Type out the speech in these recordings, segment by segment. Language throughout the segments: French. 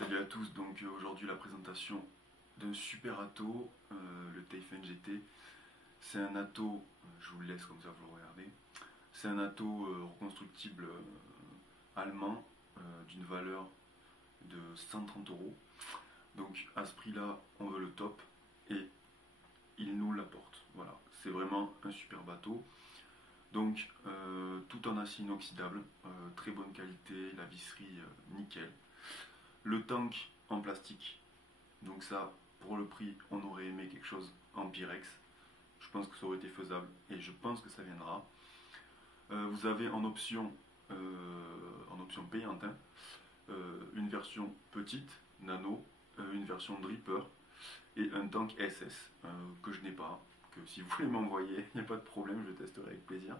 Salut à tous, donc aujourd'hui la présentation d'un super Atto, le Typhoon GT. C'est un Atto, je vous le laisse comme ça vous le regardez. C'est un Atto reconstructible allemand d'une valeur de 130 euros. Donc à ce prix là on veut le top et il nous l'apporte. Voilà, c'est vraiment un super bateau. Donc tout en acier inoxydable, très bonne qualité, la visserie nickel. Le tank en plastique, donc ça, pour le prix, on aurait aimé quelque chose en Pyrex. Je pense que ça aurait été faisable et je pense que ça viendra. Vous avez en option payante, hein, une version petite, nano, une version dripper et un tank SS que je n'ai pas. Que si vous voulez m'envoyer, il n'y a pas de problème, je testerai avec plaisir.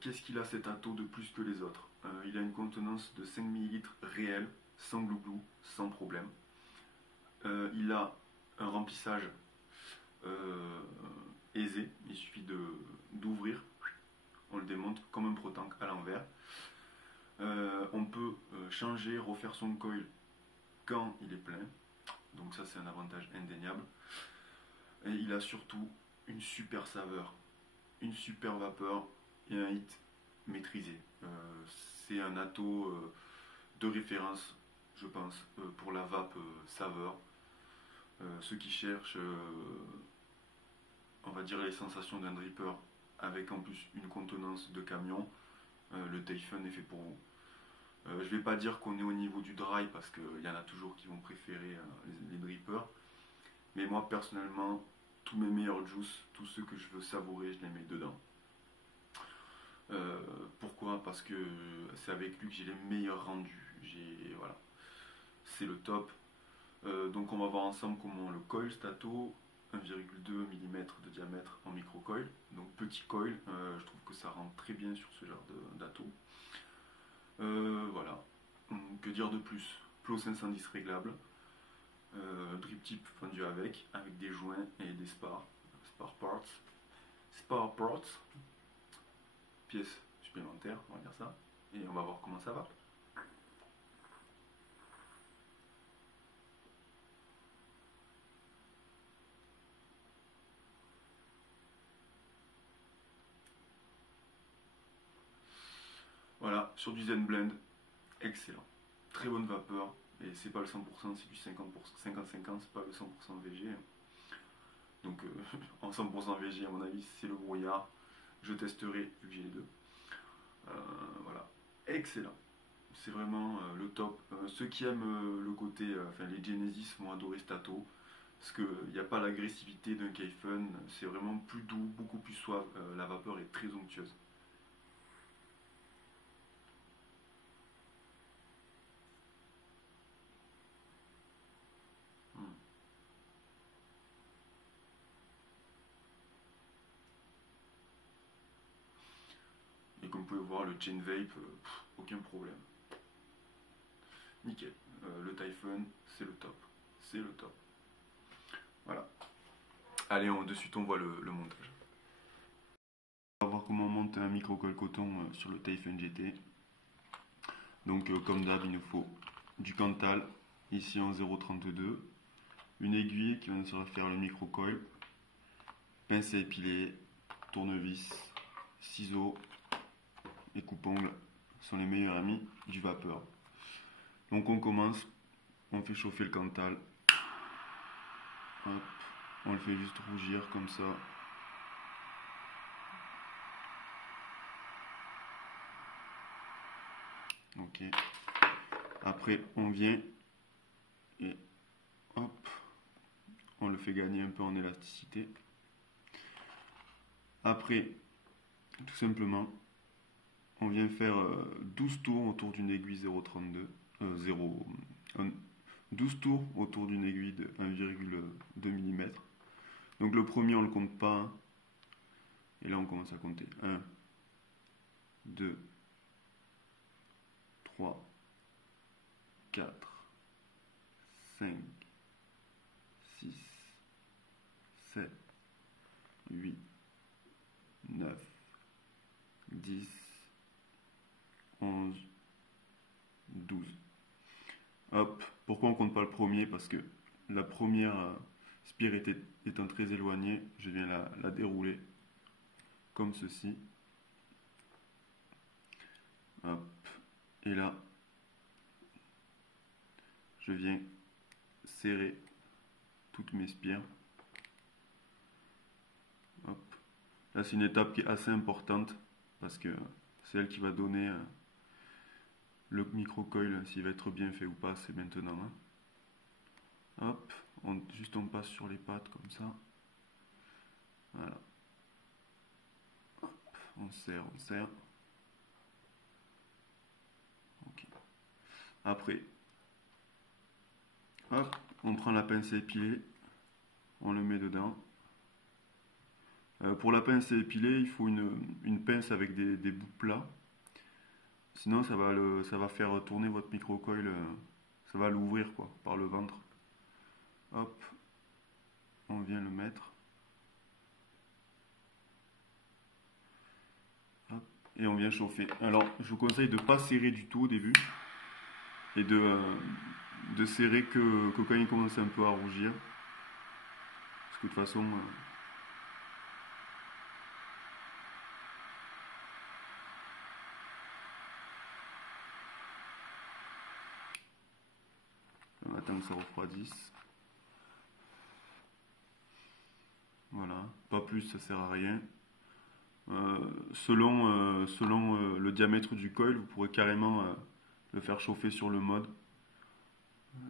Qu'est-ce qu'il a cet Atto de plus que les autres? Il a une contenance de 5 ml réelle, sans glouglou, sans problème. Il a un remplissage aisé, il suffit d'ouvrir, on le démonte comme un ProTank à l'envers. On peut changer, refaire son coil quand il est plein, donc ça c'est un avantage indéniable. Et il a surtout une super saveur, une super vapeur et un hit maîtrisé. C'est un Atto de référence, je pense, pour la vape saveur. Ceux qui cherchent, on va dire, les sensations d'un dripper avec en plus une contenance de camion, le Typhoon est fait pour vous. Je vais pas dire qu'on est au niveau du dry parce qu'il y en a toujours qui vont préférer les drippers, mais moi personnellement, tous mes meilleurs juice, tous ceux que je veux savourer, je les mets dedans. Pourquoi? Parce que c'est avec lui que j'ai les meilleurs rendus. Voilà, c'est le top. Donc on va voir ensemble comment le coil Stato, 1,2 mm de diamètre en micro coil. Donc petit coil, je trouve que ça rentre très bien sur ce genre d'Atto. Voilà. Que dire de plus? Plot 510 réglable. Drip tip fondu avec des joints et des spare parts. Spare parts. Pièces supplémentaires, on va dire ça. Et on va voir comment ça va. Voilà, sur du Zen Blend, excellent. Très bonne vapeur, et c'est pas le 100%, c'est du 50-50, c'est pas le 100% VG. Donc en 100% VG, à mon avis, c'est le brouillard. Je testerai vu que j'ai les deux. Voilà, excellent. C'est vraiment le top. Ceux qui aiment le côté, enfin les Genesis vont adorer Stato. Parce qu'il n'y a pas l'agressivité d'un Typhoon, c'est vraiment plus doux, beaucoup plus suave. La vapeur est très onctueuse. Hmm. Et comme vous pouvez voir, le chain vape, aucun problème. Nickel. Le Typhoon, c'est le top. C'est le top. Voilà. Allez, de suite, on voit le montage. On va voir comment on monte un micro-coil coton sur le Typhoon GT. Donc, comme d'hab, il nous faut du Cantal, ici en 0,32, une aiguille qui va nous servir à faire le micro-coil, pince à épiler, tournevis, ciseaux et coupe-ongles sont les meilleurs amis du vapeur. Donc, on commence, on fait chauffer le Cantal. Hop, on le fait juste rougir comme ça. Ok. Après, on vient et hop, on le fait gagner un peu en élasticité. Après, tout simplement, on vient faire 12 tours autour d'une aiguille 0,32, 12 tours autour d'une aiguille de 1,2 mm. Donc le premier, on ne le compte pas. Hein. Et là, on commence à compter. 1, 2, 3, 4, 5, 6, 7, 8, 9, 10, 11, 12. Hop, pourquoi on compte pas le premier? Parce que la première spire étant très éloignée, je viens la dérouler comme ceci. Hop, et là, je viens serrer toutes mes spires. Hop. Là, c'est une étape qui est assez importante parce que c'est elle qui va donner le micro-coil, s'il va être bien fait ou pas, c'est maintenant. Hein. Hop, juste on passe sur les pattes comme ça. Voilà. Hop, on serre, on serre. Ok. Après, hop, on prend la pince à épiler, on le met dedans. Pour la pince à épiler, il faut une pince avec des bouts plats. Sinon, ça va faire tourner votre micro-coil, ça va l'ouvrir quoi, par le ventre. Hop, on vient le mettre. Hop, et on vient chauffer. Alors, je vous conseille de ne pas serrer du tout au début. Et de serrer que quand il commence un peu à rougir. Parce que de toute façon... on attend que ça refroidisse. Voilà, pas plus, ça sert à rien. Selon le diamètre du coil, vous pourrez carrément le faire chauffer sur le mode.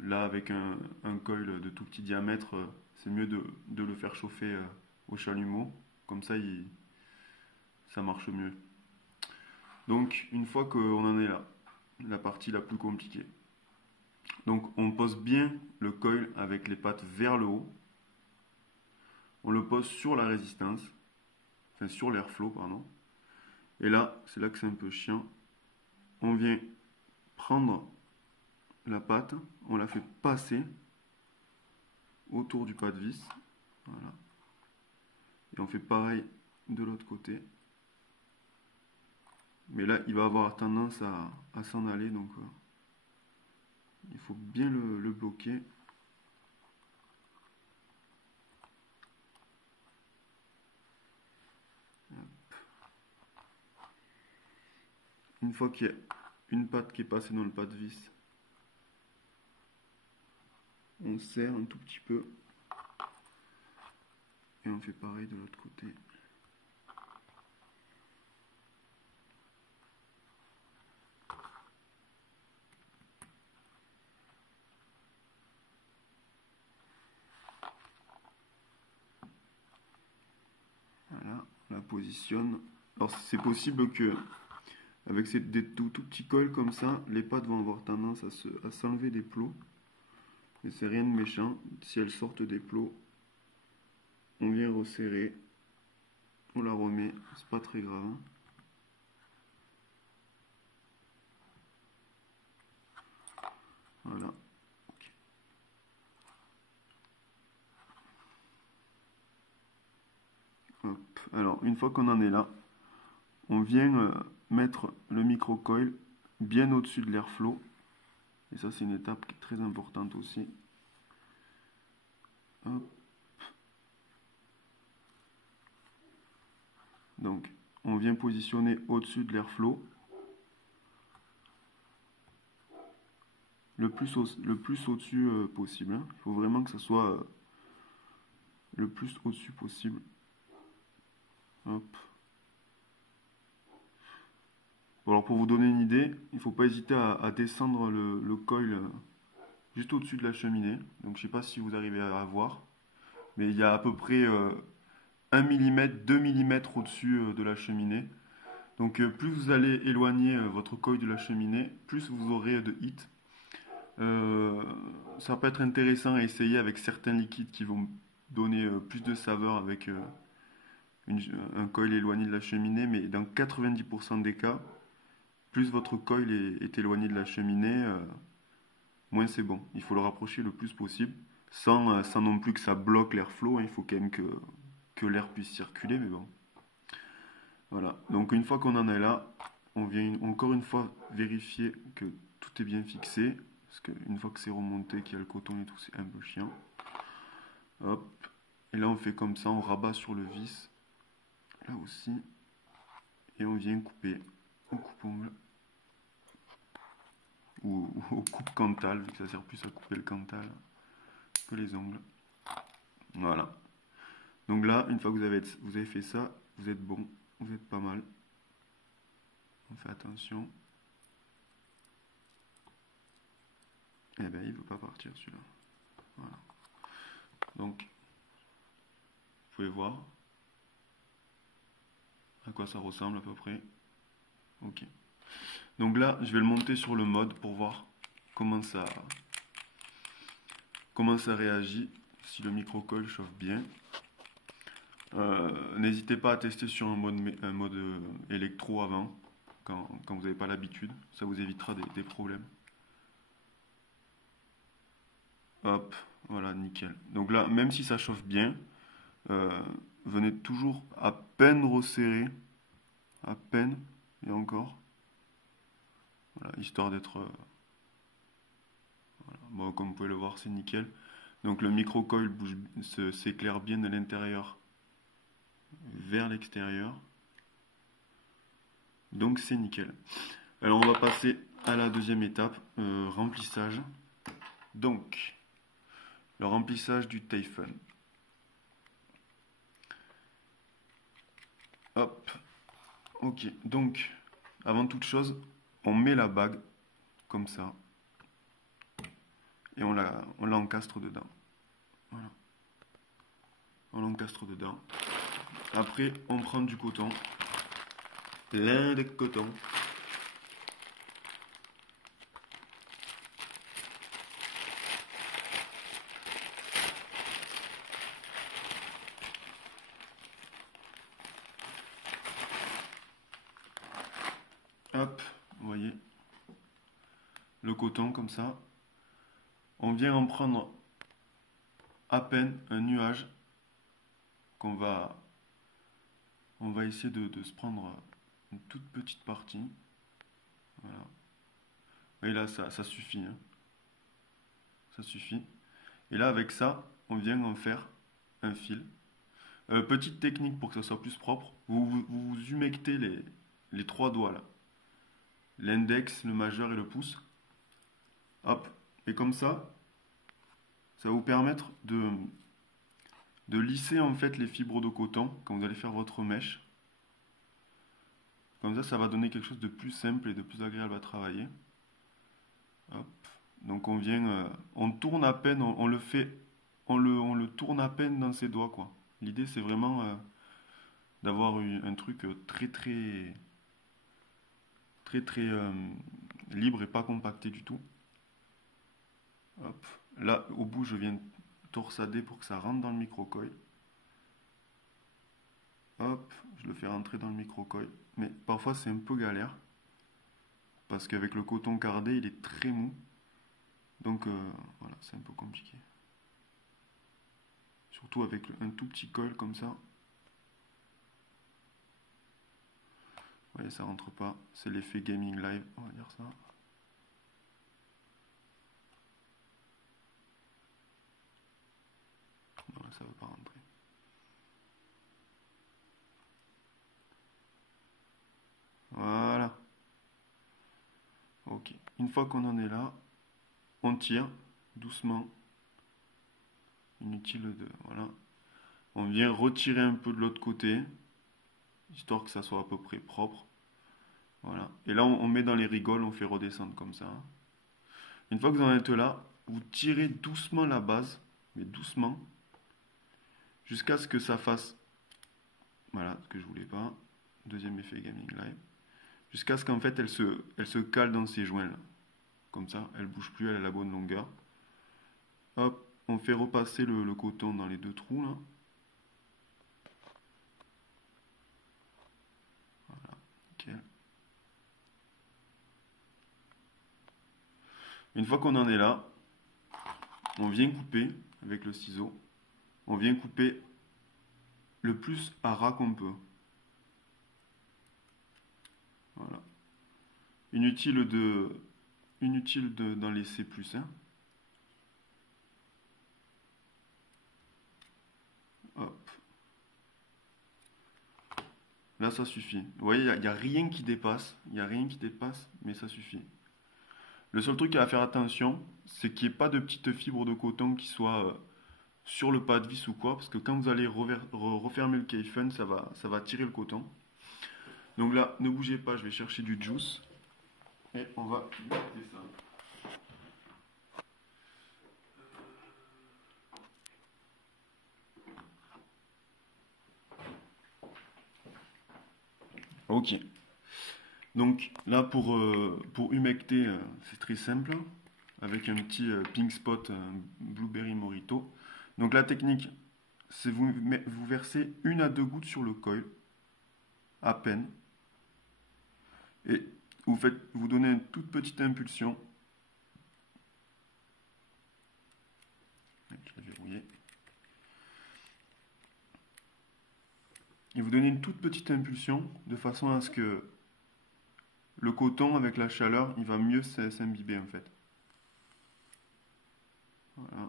Là, avec un coil de tout petit diamètre, c'est mieux de le faire chauffer au chalumeau. Comme ça, ça marche mieux. Donc, une fois qu'on en est là, la partie la plus compliquée. Donc, on pose bien le coil avec les pattes vers le haut. On le pose sur la résistance, enfin sur l'airflow, pardon. Et là, c'est là que c'est un peu chiant. On vient prendre la patte, on la fait passer autour du pas de vis. Voilà. Et on fait pareil de l'autre côté. Mais là, il va avoir tendance à s'en aller, donc il faut bien le bloquer. Une fois qu'il y a une patte qui est passée dans le pas de vis, on serre un tout petit peu. Et on fait pareil de l'autre côté. Voilà, on la positionne. Alors c'est possible que avec des tout petits coils comme ça, les pattes vont avoir tendance à s'enlever des plots. Mais c'est rien de méchant. Si elles sortent des plots, on vient resserrer. On la remet, c'est pas très grave. Hein. Voilà. Okay. Hop. Alors, une fois qu'on en est là, on vient mettre le micro-coil bien au-dessus de l'airflow. Et ça, c'est une étape qui est très importante aussi. Hop. Donc, on vient positionner au-dessus de l'airflow. Le plus au-dessus possible. Hein. Il faut vraiment que ça soit le plus au-dessus possible. Hop. Bon, alors pour vous donner une idée, il ne faut pas hésiter à descendre le coil juste au-dessus de la cheminée. Donc je ne sais pas si vous arrivez à voir, mais il y a à peu près 1 mm, 2 mm au-dessus de la cheminée. Donc plus vous allez éloigner votre coil de la cheminée, plus vous aurez de hit. Ça peut être intéressant à essayer avec certains liquides qui vont donner plus de saveur avec un coil éloigné de la cheminée, mais dans 90% des cas, plus votre coil est éloigné de la cheminée, moins c'est bon. Il faut le rapprocher le plus possible, sans non plus que ça bloque l'airflow. Hein. Il faut quand même que l'air puisse circuler, mais bon. Voilà. Donc une fois qu'on en est là, on vient encore une fois vérifier que tout est bien fixé. parce qu'une fois que c'est remonté, qu'il y a le coton et tout, c'est un peu chiant. Hop, et là on fait comme ça, on rabat sur le vis, là aussi, et on vient couper au coupe-ongle, ou au coupe-cantal, vu que ça sert plus à couper le cantal que les ongles. Voilà. Donc là, une fois que vous avez fait ça, vous êtes bon, vous êtes pas mal. On fait attention. Eh ben, il veut pas partir celui-là. Voilà. Donc, vous pouvez voir à quoi ça ressemble à peu près. Ok. Donc là, je vais le monter sur le mode pour voir comment ça réagit, si le micro-coil chauffe bien. N'hésitez pas à tester sur un mode électro avant, quand vous n'avez pas l'habitude. Ça vous évitera des problèmes. Hop, voilà, nickel. Donc là, même si ça chauffe bien, venez toujours à peine resserrer, à peine, et encore. Voilà, histoire d'être... voilà. Bon, comme vous pouvez le voir, c'est nickel. Donc le micro-coil s'éclaire bien de l'intérieur vers l'extérieur. Donc c'est nickel. Alors on va passer à la deuxième étape, remplissage. Donc, le remplissage du Typhon. Hop, ok. Donc, avant toute chose, on met la bague comme ça et on l'encastre dedans. Voilà. On l'encastre dedans. Après, on prend du coton, plein de coton. Hop, vous voyez, le coton comme ça. On vient en prendre à peine un nuage qu'on va... On va essayer de se prendre une toute petite partie. Voilà. Et là, ça suffit. Hein. Ça suffit. Et là, avec ça, on vient en faire un fil. Petite technique pour que ça soit plus propre. Vous humectez les trois doigts là. L'index, le majeur et le pouce. Hop. Et comme ça va vous permettre de lisser en fait les fibres de coton quand vous allez faire votre mèche. Comme ça va donner quelque chose de plus simple et de plus agréable à travailler. Hop. Donc on vient, on tourne à peine, on le fait, on le tourne à peine dans ses doigts quoi. L'idée c'est vraiment d'avoir un truc très libre et pas compacté du tout. Hop. Là au bout je viens torsader pour que ça rentre dans le micro-coil. Hop, je le fais rentrer dans le micro-coil. Mais parfois c'est un peu galère parce qu'avec le coton cardé il est très mou. Donc voilà, c'est un peu compliqué. Surtout avec un tout petit coil comme ça. Vous voyez, ça rentre pas. C'est l'effet gaming live, on va dire ça. Non, ça ne veut pas rentrer. Voilà. Ok. Une fois qu'on en est là, on tire doucement. Inutile de... Voilà. On vient retirer un peu de l'autre côté, histoire que ça soit à peu près propre. Voilà. Et là, on met dans les rigoles, on fait redescendre comme ça. Une fois que vous en êtes là, vous tirez doucement la base, mais doucement, jusqu'à ce que ça fasse... Voilà, ce que je voulais pas. Deuxième effet gaming live. Jusqu'à ce qu'en fait, elle se cale dans ses joints là. Comme ça, elle bouge plus, elle a la bonne longueur. Hop, on fait repasser le coton dans les deux trous là. Voilà, nickel. Une fois qu'on en est là, on vient couper avec le ciseau. On vient couper le plus à ras qu'on peut. Voilà. Inutile inutile d'en laisser plus. Hein. Hop. Là, ça suffit. Vous voyez, il n'y a rien qui dépasse. Il n'y a rien qui dépasse, mais ça suffit. Le seul truc à faire attention, c'est qu'il n'y ait pas de petites fibres de coton qui soient sur le pas de vis ou quoi, parce que quand vous allez refermer le Keifen, ça va tirer le coton. Donc là, ne bougez pas, je vais chercher du juice. Et on va humecter ça. Ok. Donc là, pour humecter, c'est très simple. Avec un petit pink spot blueberry mojito. Donc la technique, c'est vous versez 1 à 2 gouttes sur le coil, à peine. Et vous donnez une toute petite impulsion. Je vais verrouiller. Et vous donnez une toute petite impulsion de façon à ce que le coton, avec la chaleur, il va mieux s'imbiber en fait. Voilà.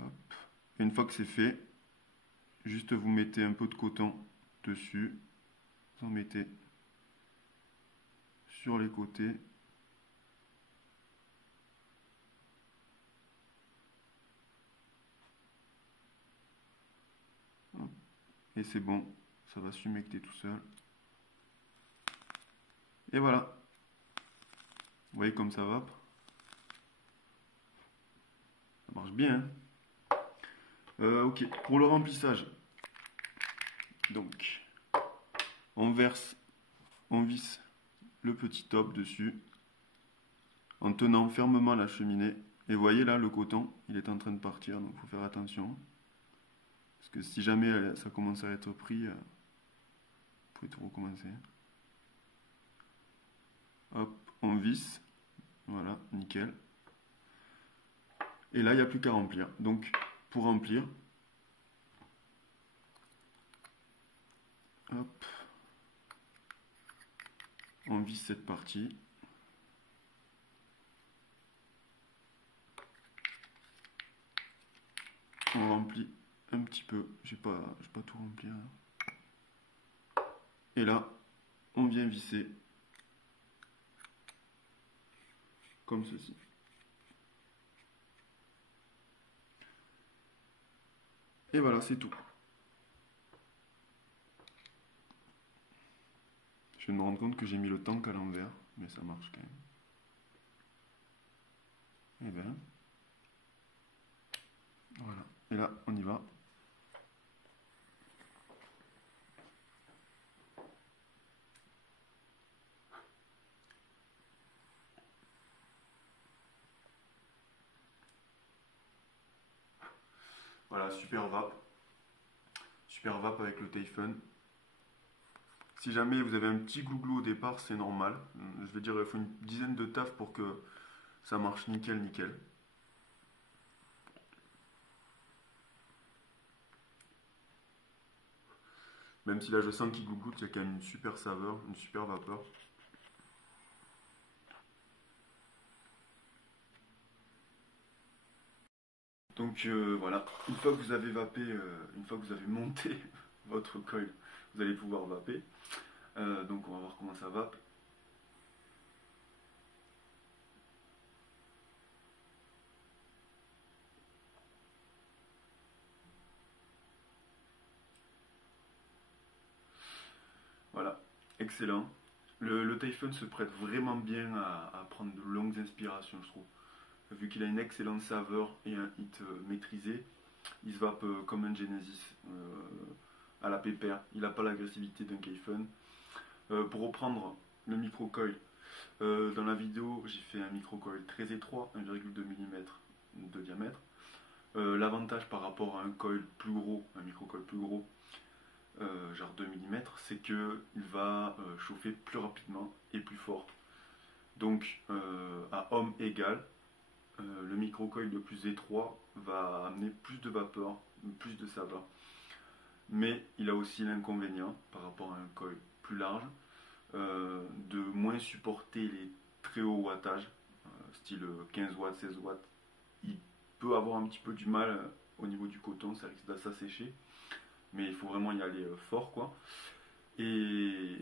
Hop. Et une fois que c'est fait, juste vous mettez un peu de coton dessus. Vous en mettez sur les côtés. Et c'est bon, ça va s'humecter tout seul. Et voilà. Vous voyez comme ça va. Ça marche bien. Hein. Ok, pour le remplissage. Donc, on visse le petit top dessus en tenant fermement la cheminée. Et vous voyez là, le coton, il est en train de partir, donc il faut faire attention. Parce que si jamais ça commence à être pris, vous pouvez tout recommencer. Hop, on visse. Voilà, nickel. Et là, il n'y a plus qu'à remplir. Donc, pour remplir, hop, on visse cette partie. On remplit un petit peu. J'ai pas tout rempli. Hein. Et là, on vient visser comme ceci. Et voilà, c'est tout. Je viens de me rendre compte que j'ai mis le tank à l'envers, mais ça marche quand même. Et bien, voilà. Et là, on y va. Voilà, super vape. Super vape avec le Typhon. Si jamais vous avez un petit glouglou au départ, c'est normal. Je veux dire, il faut une dizaine de taf pour que ça marche nickel, nickel. Même si là je sens qu'il glougoute, il y a quand même une super saveur, une super vapeur. Donc voilà, une fois que vous avez vapé, une fois que vous avez monté votre coil, vous allez pouvoir vaper. Donc on va voir comment ça vape. Voilà, excellent. Le Typhon se prête vraiment bien à prendre de longues inspirations, je trouve. Vu qu'il a une excellente saveur et un hit maîtrisé, il se vape comme un Genesis à la pépère. Il n'a pas l'agressivité d'un Keifen. Pour reprendre le micro-coil, dans la vidéo, j'ai fait un micro-coil très étroit, 1,2 mm de diamètre. L'avantage par rapport à un coil plus gros, un micro-coil plus gros, genre 2 mm, c'est qu'il va chauffer plus rapidement et plus fort. Donc à homme égal, le micro-coil le plus étroit va amener plus de vapeur, plus de saveur. Mais il a aussi l'inconvénient, par rapport à un coil plus large, de moins supporter les très haut wattage, style 15 watts, 16 watts, il peut avoir un petit peu du mal au niveau du coton, ça risque de s'assécher, mais il faut vraiment y aller fort quoi. Et,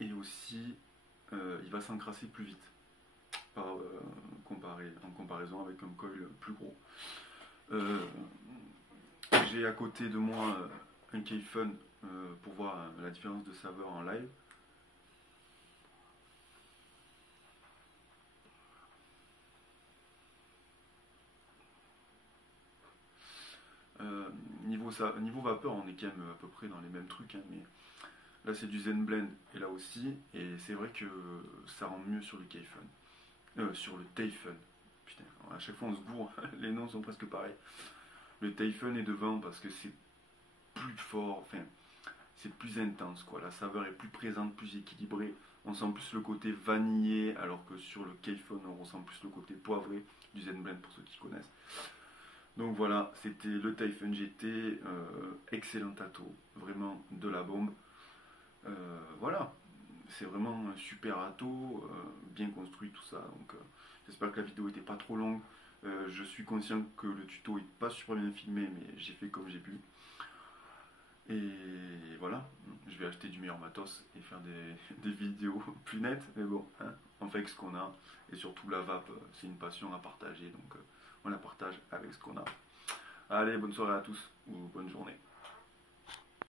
et aussi, il va s'encrasser plus vite en comparaison avec un coil plus gros. Euh, j'ai à côté de moi un Kayfun pour voir la différence de saveur en live. Niveau vapeur, on est quand même à peu près dans les mêmes trucs, hein, mais là c'est du Zen Blend et là aussi, et c'est vrai que ça rend mieux sur le Kayfun. Sur le Tayfun. Putain, à chaque fois on se bourre, les noms sont presque pareils. Le Tayfun est devant parce que c'est plus fort, enfin c'est plus intense quoi. La saveur est plus présente, plus équilibrée. On sent plus le côté vanillé, alors que sur le Kayfun on ressent plus le côté poivré du Zen Blend pour ceux qui connaissent. Donc voilà, c'était le Typhon GT, excellent ato, vraiment de la bombe. Voilà, c'est vraiment un super ato, bien construit tout ça. Donc j'espère que la vidéo n'était pas trop longue. Je suis conscient que le tuto est pas super bien filmé, mais j'ai fait comme j'ai pu. Et voilà, je vais acheter du meilleur matos et faire des vidéos plus nettes, mais bon, hein, on fait avec ce qu'on a. Et surtout la vape, c'est une passion à partager, donc on la partage avec ce qu'on a. Allez, bonne soirée à tous, ou bonne journée.